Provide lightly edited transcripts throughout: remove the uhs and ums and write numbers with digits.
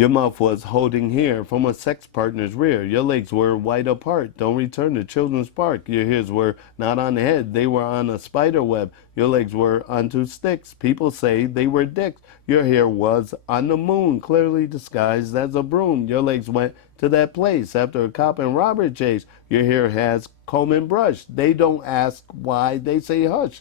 Your mouth was holding here from a sex partner's rear. Your legs were wide apart. Don't return to children's park. Your hairs were not on the head. They were on a spider web. Your legs were on two sticks. People say they were dicks. Your hair was on the moon, clearly disguised as a broom. Your legs went to that place after a cop and robber chase. Your hair has comb and brush. They don't ask why, they say hush.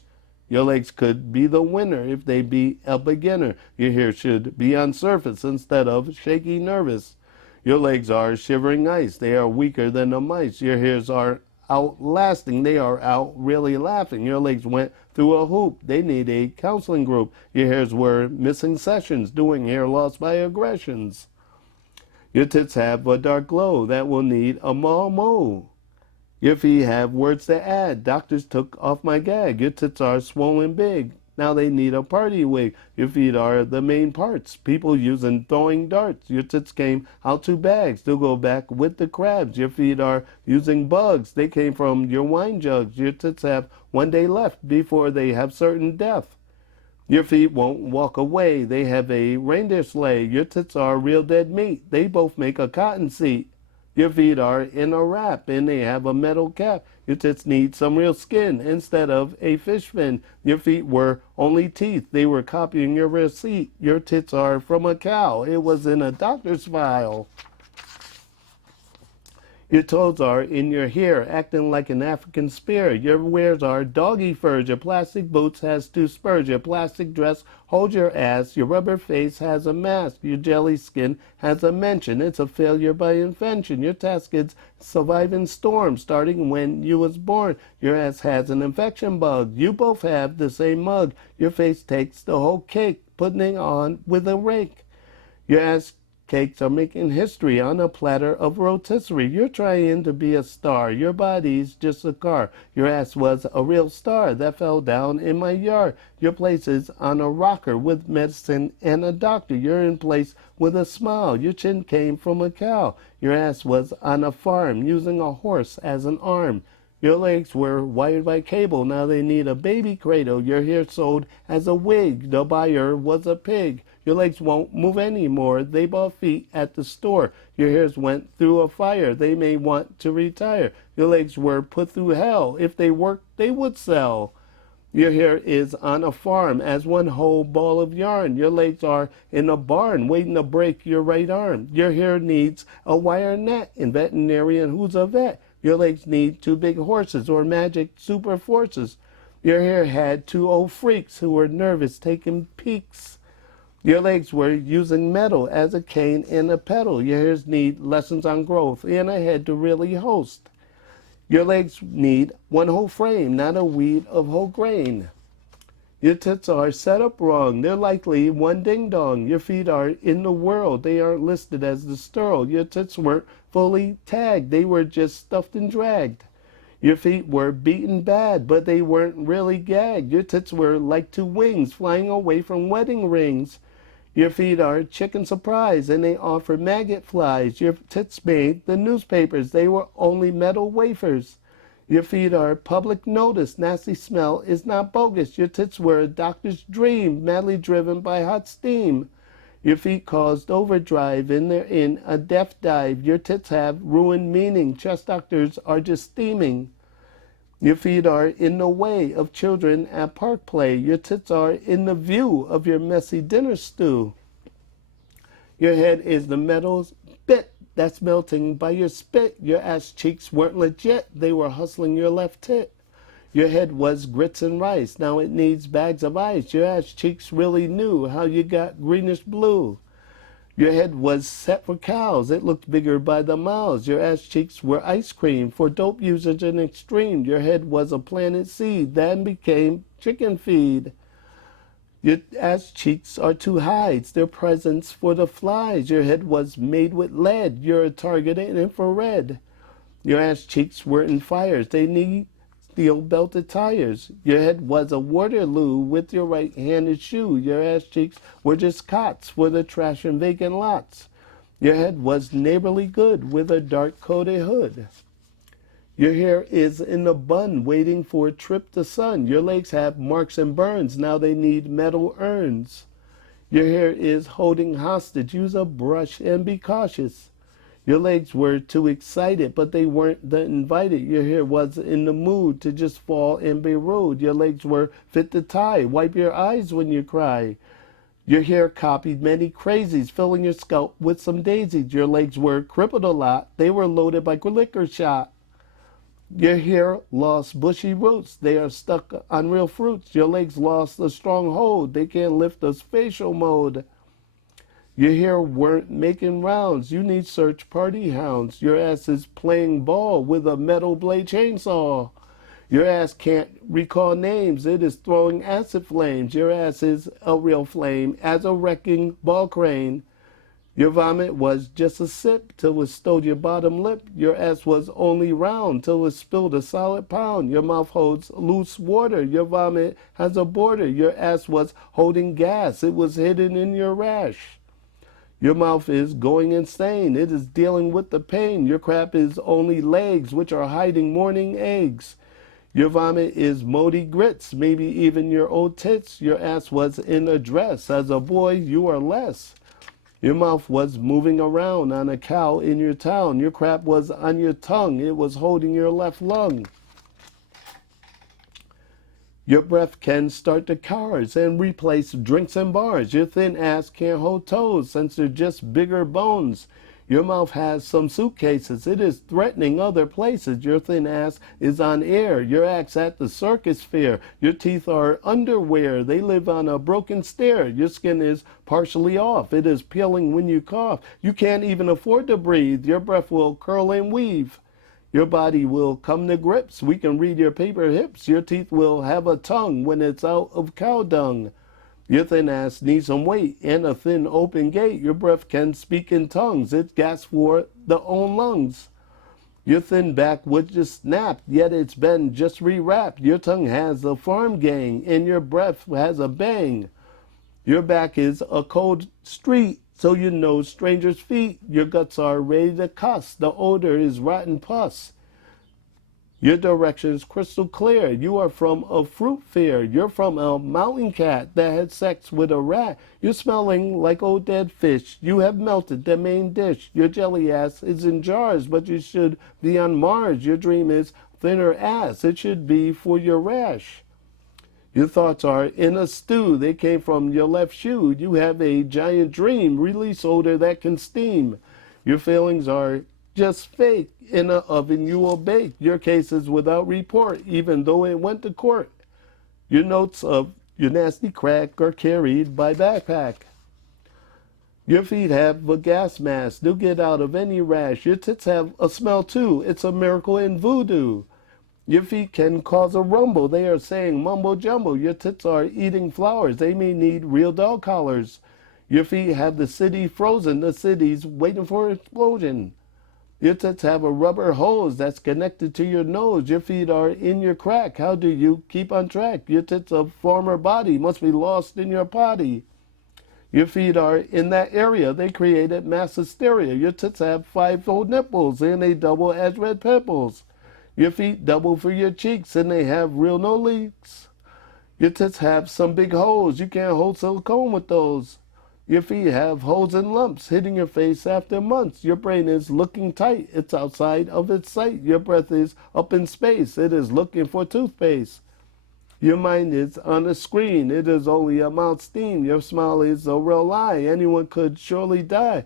Your legs could be the winner if they be a beginner. Your hair should be on surface instead of shaky nervous. Your legs are shivering ice. They are weaker than the mice. Your hairs are outlasting. They are out really laughing. Your legs went through a hoop. They need a counseling group. Your hairs were missing sessions, doing hair loss by aggressions. Your tits have a dark glow that will need a mo. Your feet have words to add. Doctors took off my gag. Your tits are swollen big. Now they need a party wig. Your feet are the main parts. People using throwing darts. Your tits came out two bags. They'll go back with the crabs. Your feet are using bugs. They came from your wine jugs. Your tits have one day left before they have certain death. Your feet won't walk away. They have a reindeer sleigh. Your tits are real dead meat. They both make a cotton seat. Your feet are in a wrap and they have a metal cap. Your tits need some real skin instead of a fish fin. Your feet were only teeth. They were copying your receipt. Your tits are from a cow. It was in a doctor's file. Your toes are in your hair, acting like an African spear. Your wares are doggy furs. Your plastic boots has two spurs. Your plastic dress holds your ass. Your rubber face has a mask. Your jelly skin has a mention. It's a failure by invention. Your task is surviving storms starting when you was born. Your ass has an infection bug. You both have the same mug. Your face takes the whole cake, putting it on with a rake. Your ass cakes are making history on a platter of rotisserie. You're trying to be a star. Your body's just a car. Your ass was a real star that fell down in my yard. Your place is on a rocker with medicine and a doctor. You're in place with a smile. Your chin came from a cow. Your ass was on a farm using a horse as an arm. Your legs were wired by cable. Now they need a baby cradle. Your hair sold as a wig. The buyer was a pig. Your legs won't move anymore. They bought feet at the store. Your hairs went through a fire. They may want to retire. Your legs were put through hell. If they worked, they would sell. Your hair is on a farm as one whole ball of yarn. Your legs are in a barn waiting to break your right arm. Your hair needs a wire net and veterinarian who's a vet. Your legs need two big horses or magic super forces. Your hair had two old freaks who were nervous taking peeks. Your legs were using metal as a cane and a pedal. Your hairs need lessons on growth and a head to really host. Your legs need one whole frame, not a weed of whole grain. Your tits are set up wrong. They're likely one ding-dong. Your feet are in the world. They aren't listed as the sterile. Your tits weren't fully tagged. They were just stuffed and dragged. Your feet were beaten bad, but they weren't really gagged. Your tits were like two wings flying away from wedding rings. Your feet are chicken surprise, and they offer maggot flies. Your tits made the newspapers. They were only metal wafers. Your feet are public notice. Nasty smell is not bogus. Your tits were a doctor's dream, madly driven by hot steam. Your feet caused overdrive, and they're in a death dive. Your tits have ruined meaning. Chest doctors are just steaming. Your feet are in the way of children at park play. Your tits are in the view of your messy dinner stew. Your head is the metal's bit that's melting by your spit. Your ass cheeks weren't legit. They were hustling your left tit. Your head was grits and rice. Now it needs bags of ice. Your ass cheeks really knew how you got greenish blue. Your head was set for cows. It looked bigger by the miles. Your ass cheeks were ice cream for dope users in extreme. Your head was a planet seed, then became chicken feed. Your ass cheeks are two hides. They're presents for the flies. Your head was made with lead. You're a target in infrared. Your ass cheeks were in fires. They need steel-belted tires. Your head was a Waterloo with your right-handed shoe. Your ass cheeks were just cots for the trash and vacant lots. Your head was neighborly good with a dark-coated hood. Your hair is in a bun waiting for a trip to sun. Your legs have marks and burns. Now they need metal urns. Your hair is holding hostage. Use a brush and be cautious. Your legs were too excited, but they weren't the invited. Your hair was in the mood to just fall and be rude. Your legs were fit to tie. Wipe your eyes when you cry. Your hair copied many crazies, filling your scalp with some daisies. Your legs were crippled a lot. They were loaded like a liquor shot. Your hair lost bushy roots. They are stuck on real fruits. Your legs lost a strong hold. They can't lift a spatial mode. Your hair weren't making rounds. You need search party hounds. Your ass is playing ball with a metal blade chainsaw. Your ass can't recall names. It is throwing acid flames. Your ass is a real flame as a wrecking ball crane. Your vomit was just a sip till it stole your bottom lip. Your ass was only round till it spilled a solid pound. Your mouth holds loose water. Your vomit has a border. Your ass was holding gas. It was hidden in your rash. Your mouth is going insane. It is dealing with the pain. Your crap is only legs which are hiding morning eggs. Your vomit is moldy grits, maybe even your old tits. Your ass was in a dress. As a boy, you are less. Your mouth was moving around on a cow in your town. Your crap was on your tongue. It was holding your left lung. Your breath can start the cars and replace drinks and bars. Your thin ass can't hold toes since they're just bigger bones. Your mouth has some suitcases. It is threatening other places. Your thin ass is on air. Your axe at the circus fair. Your teeth are underwear. They live on a broken stair. Your skin is partially off. It is peeling when you cough. You can't even afford to breathe. Your breath will curl and weave. Your body will come to grips. We can read your paper hips. Your teeth will have a tongue when it's out of cow dung. Your thin ass needs some weight and a thin open gate. Your breath can speak in tongues. It gasps for the own lungs. Your thin back would just snap, yet it's been just rewrapped. Your tongue has a farm gang, and your breath has a bang. Your back is a cold street, so you know strangers' feet. Your guts are ready to cuss. The odor is rotten pus. Your direction is crystal clear. You are from a fruit fair. You're from a mountain cat that had sex with a rat. You're smelling like old dead fish. You have melted the main dish. Your jelly ass is in jars, but you should be on Mars. Your dream is thinner ass. It should be for your rash. Your thoughts are in a stew. They came from your left shoe. You have a giant dream. Release odor that can steam. Your feelings are just fake. In an oven you will bake. Your case is without report, even though it went to court. Your notes of your nasty crack are carried by backpack. Your feet have a gas mask. They'll get out of any rash. Your tits have a smell too. It's a miracle in voodoo. Your feet can cause a rumble. They are saying mumbo jumbo. Your tits are eating flowers. They may need real dog collars. Your feet have the city frozen. The city's waiting for an explosion. Your tits have a rubber hose that's connected to your nose. Your feet are in your crack. How do you keep on track? Your tits of former body must be lost in your potty. Your feet are in that area. They created mass hysteria. Your tits have 5-fold nipples and they double as red pimples. Your feet double for your cheeks and they have real no leaks. Your tits have some big holes. You can't hold silicone with those. Your feet have holes and lumps hitting your face after months. Your brain is looking tight. It's outside of its sight. Your breath is up in space. It is looking for toothpaste. Your mind is on a screen. It is only a mouth steam. Your smile is a real lie. Anyone could surely die.